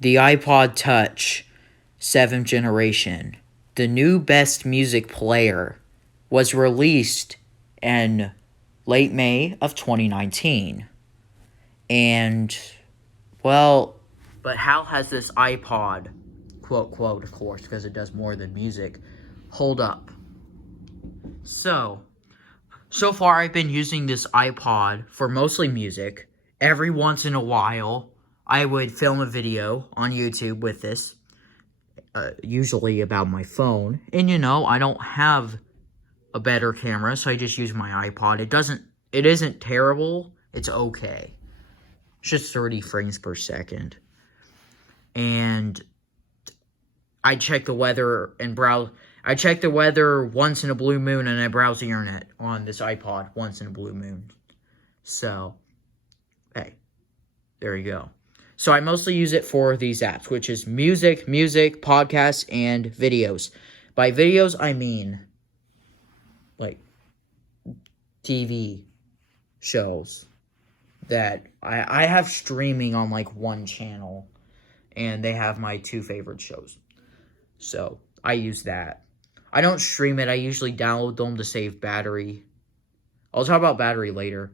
The iPod Touch, 7th generation, the new best music player, was released in late May of 2019. And, well, but how has this iPod, quote, quote, of course, because it does more than music, hold up? So far I've been using this iPod for mostly music. Every once in a while, I would film a video on YouTube with this, usually about my phone. And I don't have a better camera, so I just use my iPod. It isn't terrible. It's okay. It's just 30 frames per second. And I check the weather and browse. I check the weather once in a blue moon, and I browse the internet on this iPod once in a blue moon. So, hey, there you go. So I mostly use it for these apps, which is music, podcasts, and videos. By videos, I mean, like, TV shows that I have streaming on, like, one channel, and they have my 2 favorite shows. So, I use that. I don't stream it. I usually download them to save battery. I'll talk about battery later.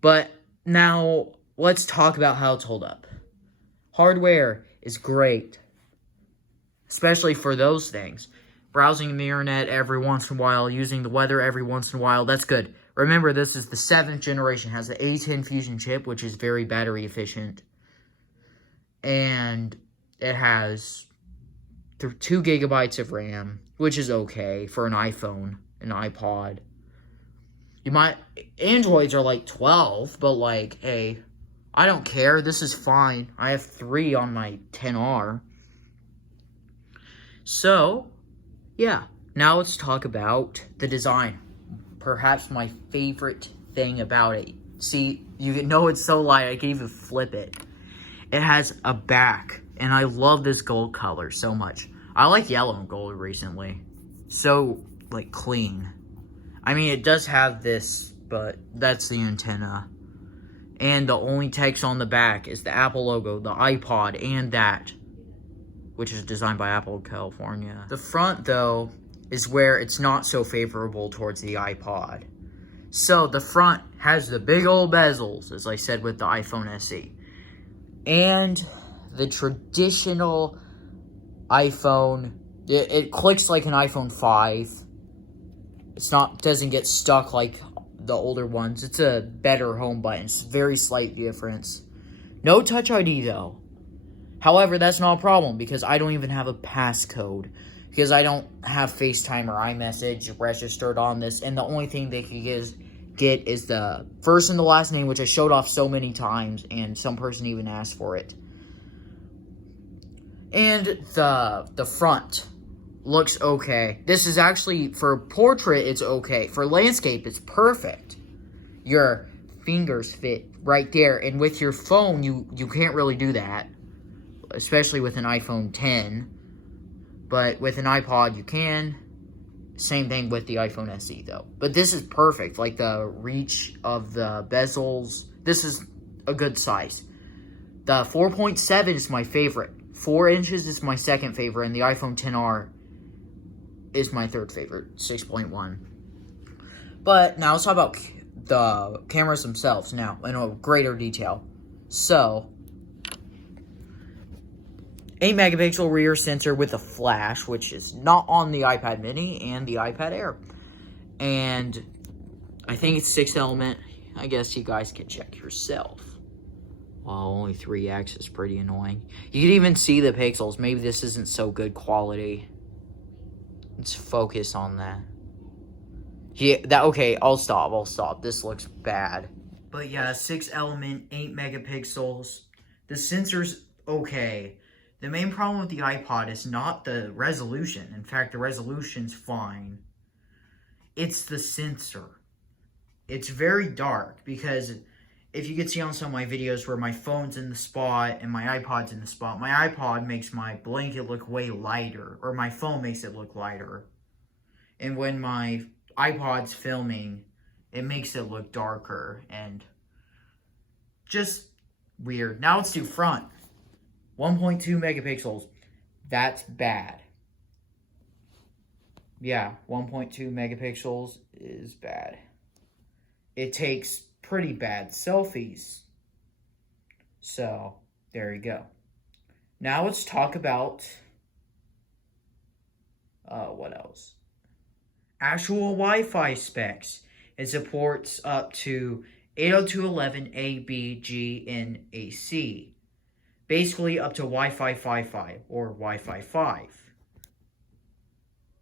But now, let's talk about how it's hold up. Hardware is great, especially for those things. Browsing the internet every once in a while, using the weather every once in a while, that's good. Remember, this is the 7th generation. It has the A10 Fusion chip, which is very battery efficient. And it has 2 gigabytes of RAM, which is okay for an iPhone, an iPod. Androids are like 12, but like, hey, I don't care. This is fine. I have 3 on my 10R. So, yeah. Now let's talk about the design. Perhaps my favorite thing about it. See, you know it's so light, I can even flip it. It has a back, and I love this gold color so much. I like yellow and gold recently. So, like, clean. I mean, it does have this, but that's the antenna. And the only text on the back is the Apple logo, the iPod, and that, which is designed by Apple California. The front, though, is where it's not so favorable towards the iPod. So, the front has the big old bezels, as I said with the iPhone SE. And the traditional iPhone, it clicks like an iPhone 5. Doesn't get stuck like the older ones. It's a better home button. It's a very slight difference. No Touch ID though. However, that's not a problem because I don't even have a passcode. Because I don't have FaceTime or iMessage registered on this. And the only thing they can get is the first and the last name, which I showed off so many times. And some person even asked for it. And the front looks okay. This is actually, for portrait, it's okay. For landscape, it's perfect. Your fingers fit right there. And with your phone, you can't really do that. Especially with an iPhone 10. But with an iPod, you can. Same thing with the iPhone SE, though. But this is perfect. Like, the reach of the bezels. This is a good size. The 4.7 is my favorite. 4 inches is my second favorite. And the iPhone XR is my third favorite. 6.1. But now let's talk about the cameras themselves now in a greater detail. So, 8 megapixel rear sensor with a flash, which is not on the iPad mini and the iPad Air. And I think it's 6 element. I guess you guys can check yourself. Well, only 3x is pretty annoying. You can even see the pixels. Maybe this isn't so good quality. Let's focus on that. Yeah, okay, I'll stop. This looks bad. But yeah, 6 element, 8 megapixels. The sensor's okay. The main problem with the iPod is not the resolution. In fact, the resolution's fine. It's the sensor. It's very dark because if you can see on some of my videos where my phone's in the spot and my iPod's in the spot, my iPod makes my blanket look way lighter, or my phone makes it look lighter. And when my iPod's filming, it makes it look darker and just weird. Now let's do front. 1.2 megapixels. That's bad. Yeah, 1.2 megapixels is bad. It takes pretty bad selfies. So, there you go. Now let's talk about, what else? Actual Wi-Fi specs. It supports up to 802.11 A, B, G, and AC. Basically up to Wi-Fi 5.5 or Wi-Fi 5.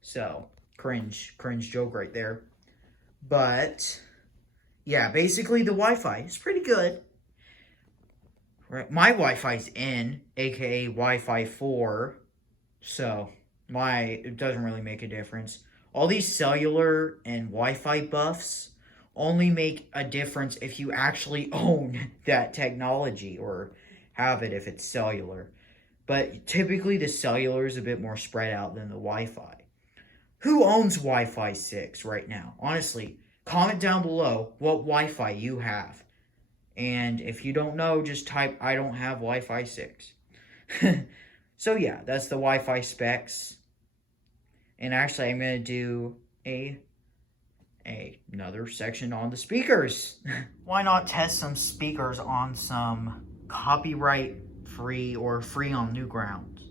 So, cringe joke right there. But, yeah, basically the Wi-Fi is pretty good. Right. My Wi-Fi's in, aka Wi-Fi 4. So, it doesn't really make a difference. All these cellular and Wi-Fi buffs only make a difference if you actually own that technology or have it if it's cellular. But typically the cellular is a bit more spread out than the Wi-Fi. Who owns Wi-Fi 6 right now? Honestly, comment down below what Wi-Fi you have. And if you don't know, just type, I don't have Wi-Fi 6. So yeah, that's the Wi-Fi specs. And actually, I'm going to do another section on the speakers. Why not test some speakers on some copyright-free or free on Newgrounds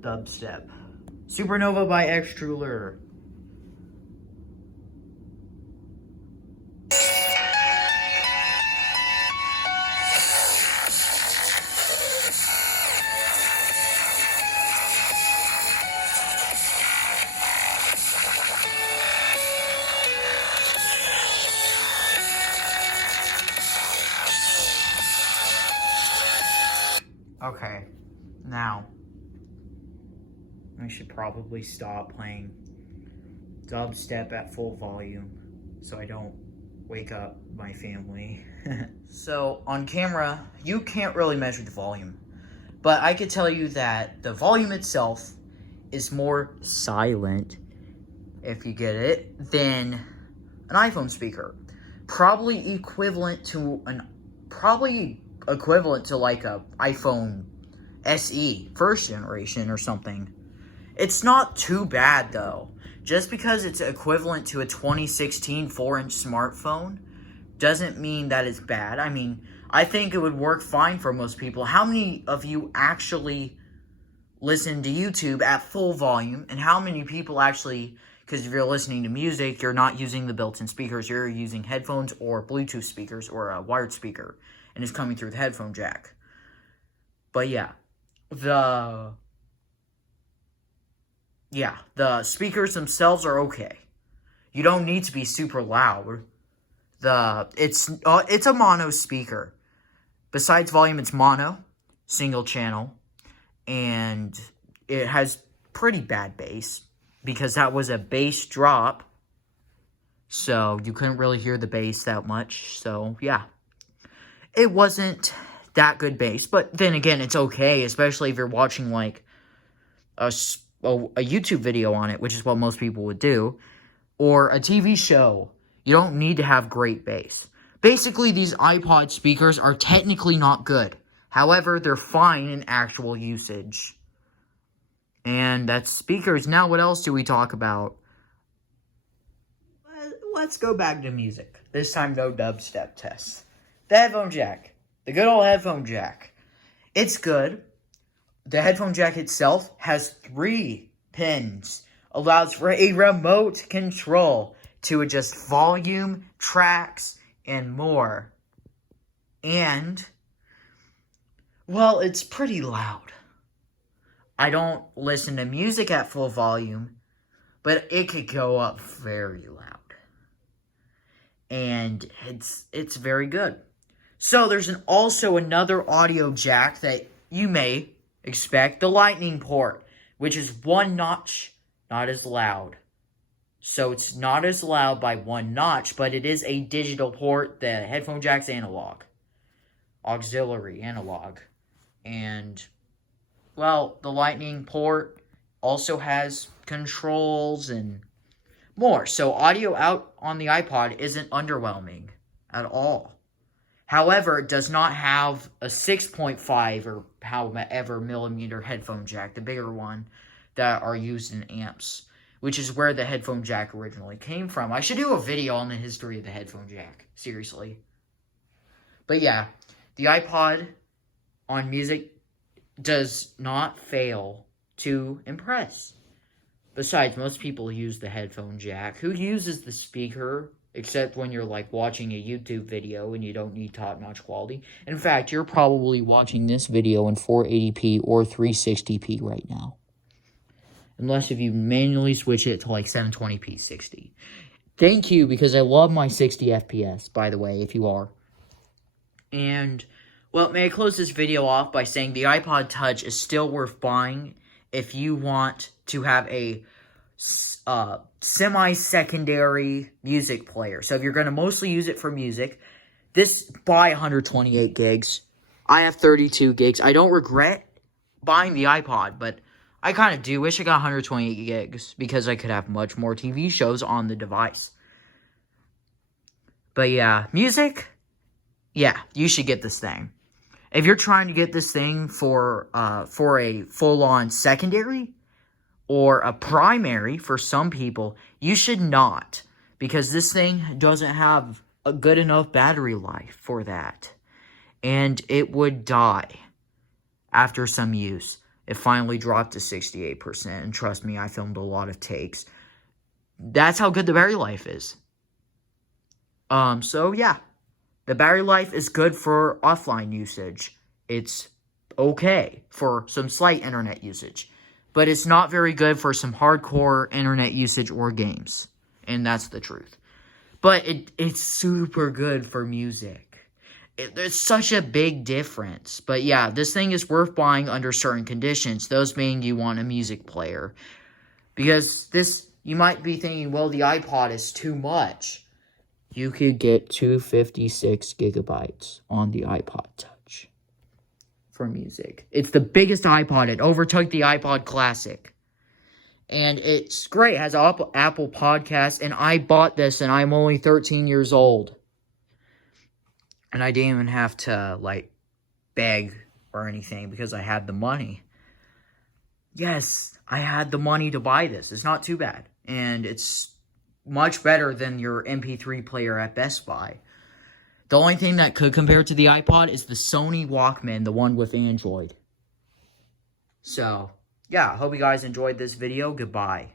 dubstep? Supernova by X-Truler. Okay, now, I should probably stop playing dubstep at full volume so I don't wake up my family. So, on camera, you can't really measure the volume, but I could tell you that the volume itself is more silent, if you get it, than an iPhone speaker. Probably equivalent to like a iPhone SE first generation or something. It's not too bad though. Just because it's equivalent to a 2016 4-inch smartphone doesn't mean that it's bad. I mean, I think it would work fine for most people. How many of you actually listen to YouTube at full volume? And how many people actually, because if you're listening to music, you're not using the built-in speakers, you're using headphones or Bluetooth speakers or a wired speaker, and it's coming through the headphone jack. But yeah, the speakers themselves are okay. You don't need to be super loud. It's a mono speaker. Besides volume, it's mono, single channel, and it has pretty bad bass because that was a bass drop. So you couldn't really hear the bass that much. So yeah, it wasn't that good bass, but then again, it's okay, especially if you're watching like a YouTube video on it, which is what most people would do, or a TV show. You don't need to have great bass. Basically, these iPod speakers are technically not good. However, they're fine in actual usage. And that's speakers. Now, what else do we talk about? Let's go back to music. This time, no dubstep tests. The headphone jack. The good old headphone jack. It's good. The headphone jack itself has 3 pins. Allows for a remote control to adjust volume, tracks, and more. And, well, it's pretty loud. I don't listen to music at full volume, but it could go up very loud. And it's very good. So there's also another audio jack that you may expect, the lightning port, which is 1 notch, not as loud. So it's not as loud by 1 notch, but it is a digital port. The headphone jack's analog. Auxiliary analog. And, well, the lightning port also has controls and more. So audio out on the iPod isn't underwhelming at all. However, it does not have a 6.5 or however millimeter headphone jack, the bigger one that are used in amps, which is where the headphone jack originally came from. I should do a video on the history of the headphone jack, seriously. But yeah, the iPod on music does not fail to impress. Besides, most people use the headphone jack. Who uses the speaker, except when you're like watching a YouTube video and you don't need top-notch quality? In fact, you're probably watching this video in 480p or 360p right now. Unless if you manually switch it to like 720p 60. Thank you, because I love my 60 FPS, by the way, if you are. And, well, may I close this video off by saying the iPod Touch is still worth buying if you want to have a semi-secondary music player. So if you're going to mostly use it for music, buy 128 gigs. I have 32 gigs. I don't regret buying the iPod, but I kind of do wish I got 128 gigs because I could have much more TV shows on the device. But yeah, music, yeah, you should get this thing. If you're trying to get this thing for a full-on secondary or a primary for some people, you should not, because this thing doesn't have a good enough battery life for that. And it would die after some use. It finally dropped to 68%, and trust me, I filmed a lot of takes. That's how good the battery life is. So yeah. The battery life is good for offline usage. It's okay for some slight internet usage. But it's not very good for some hardcore internet usage or games. And that's the truth. But it's super good for music. There's such a big difference. But yeah, this thing is worth buying under certain conditions. Those being you want a music player. Because you might be thinking, well, the iPod is too much. You could get 256 gigabytes on the iPod Touch for music. It's the biggest iPod. It overtook the iPod Classic. And it's great. It has Apple Podcasts. And I bought this and I'm only 13 years old. And I didn't even have to, like, beg or anything because I had the money. Yes, I had the money to buy this. It's not too bad. And it's much better than your MP3 player at Best Buy. The only thing that could compare to the iPod is the Sony Walkman, the one with Android. So, yeah, I hope you guys enjoyed this video. Goodbye.